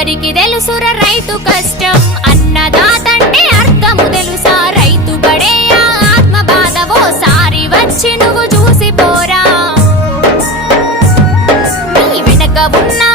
ఎవరికి తెలుసుర రైతు కష్టం అన్నదాతంటే అర్థము తెలుసా రైతు పడే ఆత్మ బాధ ఓసారి వచ్చి నువ్వు చూసిపోరా నీ వెనక ఉన్నా